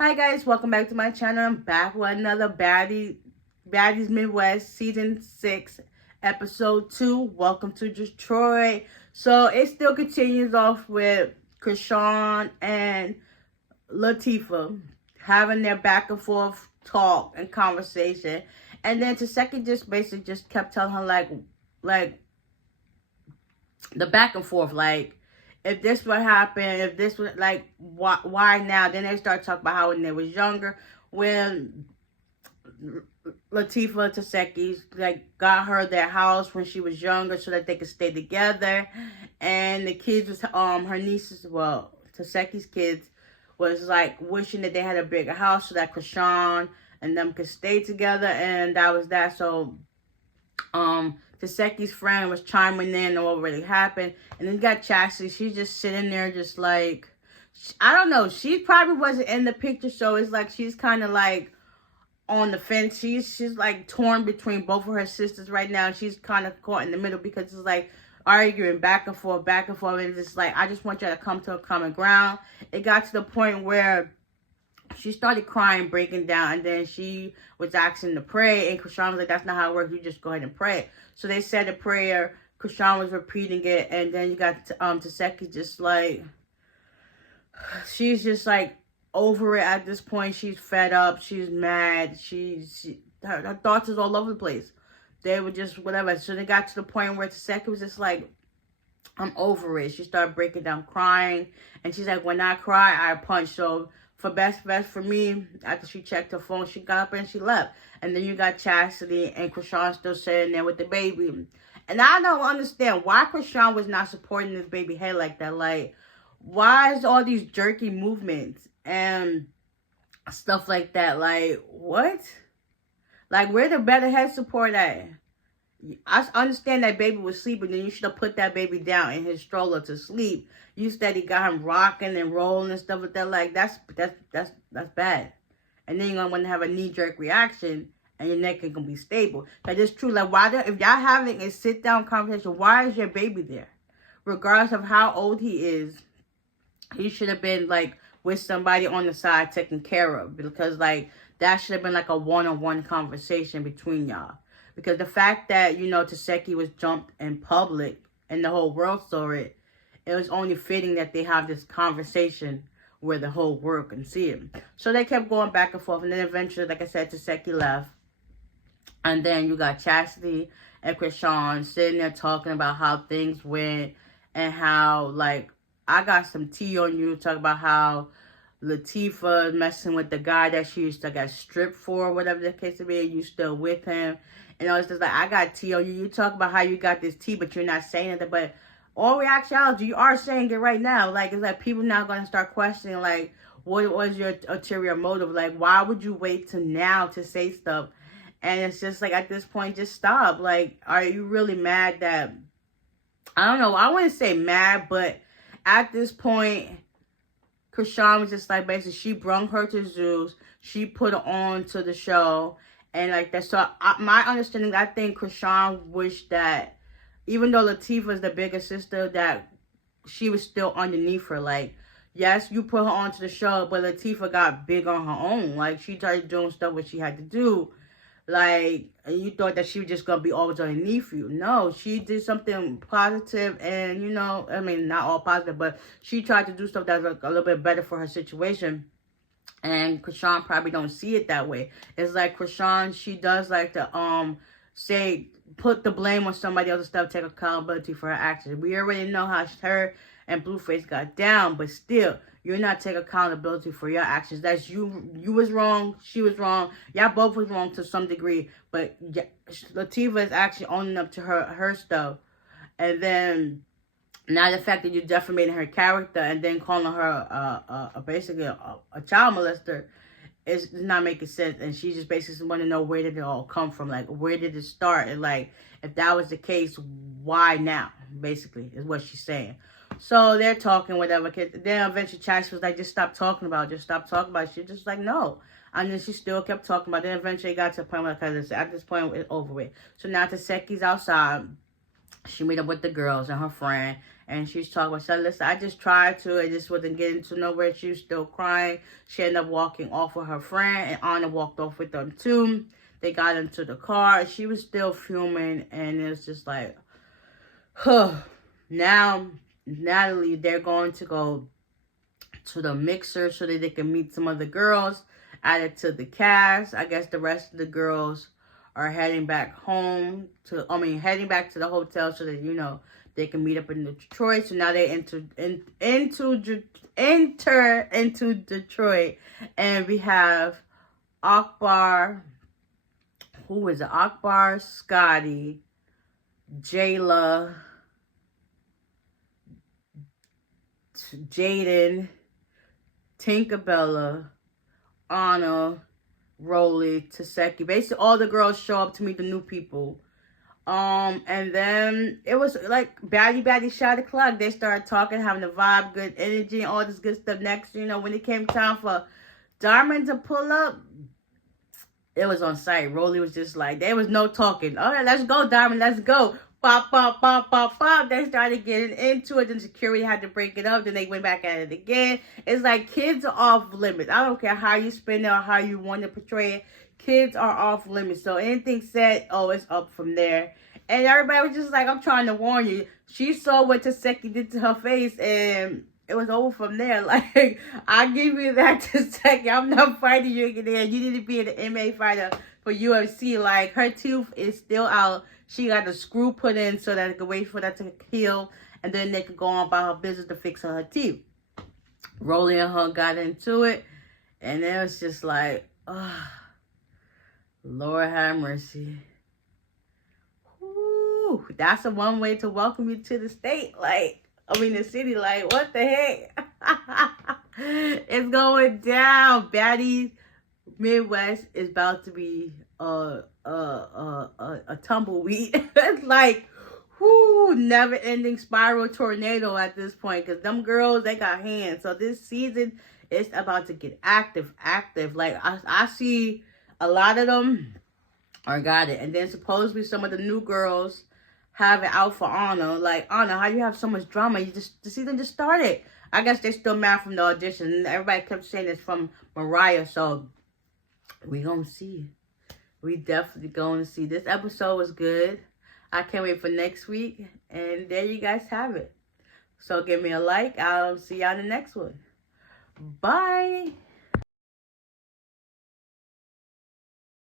Hi guys, welcome back to my channel. I'm back with another Baddies Midwest Season 6, Episode 2. Welcome to Detroit. So it still continues off with Chrisean and Latifah having their back and forth talk and conversation. And then Teseski just basically just kept telling her like the back and forth, like if this would happen, if this would like why now? Then they start talking about how when they was younger, when Latifah Teseski like got her their house when she was younger so that they could stay together, and the kids was her nieces, well, Teseski's kids was like wishing that they had a bigger house so that Chrisean and them could stay together, and that was that. So Teseski's friend was chiming in on what really happened. And then you got Chastity. She's just sitting there just like, I don't know. She probably wasn't in the picture, so it's like she's kind of like on the fence. She's like torn between both of her sisters right now. She's kind of caught in the middle because it's like arguing back and forth. And it's like, I just want you to come to a common ground. It got to the point where she started crying, breaking down, and then she was asking to pray, and Chrisean was like, that's not how it works, you just go ahead and pray. So they said a prayer, Chrisean was repeating it, and then you got Teseski just like, she's just like over it at this point. She's fed up, she's mad, her thoughts is all over the place. They were just whatever. So they got to the point where Teseski was just like, I'm over it. She started breaking down, crying, and she's like, when I cry, I punch. So for best for me, after she checked her phone, she got up and she left. And then you got Chastity and Chrisean still sitting there with the baby. And I don't understand why Chrisean was not supporting this baby head like that. Like, why is all these jerky movements and stuff like that? Like, what? Like, where the better head support at? I understand that baby was sleeping, then you should have put that baby down in his stroller to sleep. You said he got him rocking and rolling and stuff like that. Like, that's bad. And then you're gonna want to have a knee-jerk reaction, and your neck ain't gonna be stable. Like, it's true. Like, if y'all having a sit-down conversation, why is your baby there? Regardless of how old he is, he should have been like with somebody on the side taking care of, because like that should have been like a one-on-one conversation between y'all. Because the fact that, you know, Teseski was jumped in public and the whole world saw it, it was only fitting that they have this conversation where the whole world can see it. So they kept going back and forth. And then eventually, like I said, Teseski left. And then you got Chastity and Chrisean sitting there talking about how things went. And how, like, I got some tea on you. Talk about how Latifah messing with the guy that she used to get stripped for, whatever the case may be. You still with him. And it's just like, I got tea on you. You talk about how you got this tea, but you're not saying it. But all reality, you are saying it right now. Like, it's like people now going to start questioning, like, what was your ulterior motive? Like, why would you wait till now to say stuff? And it's just like, at this point, just stop. Like, are you really mad that, I don't know, I wouldn't say mad, but at this point, Chrisean was just like, basically, she brung her to Zeus. She put her on to the show. And like that, so my understanding, I think Chrisean wished that even though Latifah is the bigger sister, that she was still underneath her. Like, yes, you put her onto the show, but Latifah got big on her own. Like, she started doing stuff what she had to do. Like, and you thought that she was just going to be always underneath you. No, she did something positive, and, you know, I mean, not all positive, but she tried to do stuff that was a little bit better for her situation. And Chrisean probably don't see it that way. It's like Chrisean, she does like to say, put the blame on somebody else's stuff, take accountability for her actions. We already know how her and Blueface got down, but still, you're not taking accountability for your actions. That's you. You was wrong. She was wrong. Y'all both was wrong to some degree. But Latifah is actually owning up to her stuff. And then now the fact that you defamating her character and then calling her basically a child molester is not making sense. And she just basically want to know, where did it all come from? Like, where did it start? And like, if that was the case, why now? Basically, is what she's saying. So they're talking, whatever. Then eventually Chastity was like, just stop talking about it. Just stop talking about it. She's just like, no. And then she still kept talking about it. Then eventually it got to a point where, because at this point, it's over with. So now Teseski's outside. She meet up with the girls and her friend, and she's talking about, said, listen, I just tried to, it just wasn't getting to nowhere. She was still crying. She ended up walking off with her friend, and Anna walked off with them too. They got into the car, and she was still fuming, and it's just like, huh. Now, Natalie, they're going to go to the mixer so that they can meet some of the girls, added to the cast. I guess the rest of the girls are heading back home heading back to the hotel so that, you know, they can meet up in Detroit. So now they enter into Detroit, and we have Akbar, who is it? Akbar, Scotty, Jayla, Jaden, Tinkerbella, Anna, Rolly, Teseski. Basically, all the girls show up to meet the new people. And then it was like Baddy shot o'clock. They started talking, having a vibe, good energy, and all this good stuff. Next, you know, when it came time for Diamond to pull up, it was on site. Rolly was just like, there was no talking. All right, let's go, Diamond, let's go. Pop, pop, pop, pop, pop. They started getting into it. Then security had to break it up. Then they went back at it again. It's like kids are off limits. I don't care how you spin it or how you want to portray it. Kids are off limits. So anything said, oh, it's up from there. And everybody was just like, I'm trying to warn you. She saw what Teseski did to her face, and it was over from there. Like, I'll give you that, Teseski. I'm not fighting you again. You need to be an MMA fighter for UFC. Like, her tooth is still out. She got the screw put in so that it could wait for that to heal, and then they could go on about her business to fix her teeth. Rolly and her got into it, and it was just like, oh, Lord have mercy. Whew, that's a one way to welcome you to the state. Like, I mean, the city. Like, what the heck? It's going down. Baddies Midwest is about to be a tumbleweed. It's like, whoo, never ending spiral tornado at this point, because them girls, they got hands. So this season it's about to get active. Like, I see a lot of them are got it. And then supposedly some of the new girls have it out for Anna. Like, Anna, how you have so much drama? The season just started. I guess they still mad from the audition. Everybody kept saying it's from Mariah. So we gonna see. We definitely going to see. This episode was good. I can't wait for next week. And there you guys have it. So give me a like. I'll see y'all in the next one. Bye.